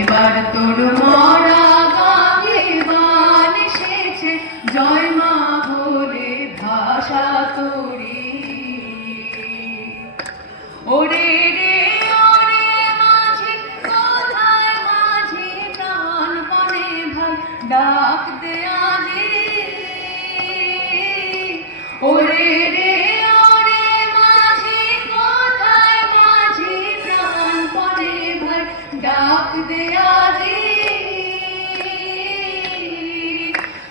এবার তোর মরা গানে বান এসেছে, জয় মা বলে ভাষা তোরি। ওরে রে ওরে মাঝি, কোথায় মাঝি প্রাণপণে ভাই ডাক দে আজি। ওরে রে ওরে মাঝি, কোথায় মাঝি প্রাণপণে ভাই ডাক দে আজি।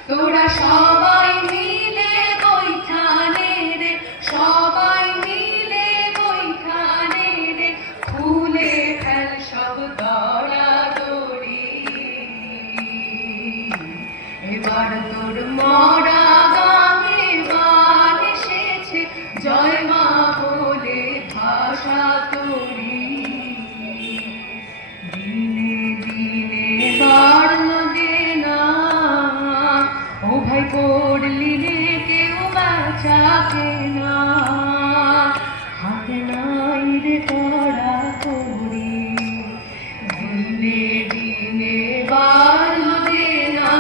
তোরা সবাই মিলে বৈঠানে রে, সবাই মিলে বৈঠানে রে, খুলে ফেল সব দরাদরি। এবার তোর মরা গানে বান এসেছে, জয় মা বলে ভাষা তোরি। দিনে দিনে বাড়ল দেনা, ও ভাই পড়লি রে কেউ বাঁচা কেনা, হাতে নাই রে কড়া করি। দিনে দিনে বাড়ল দেনা,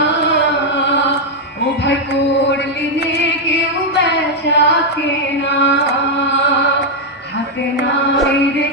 ও ভাই পড়লি রে কেউ বেচা কেনা, হাতে নাই রে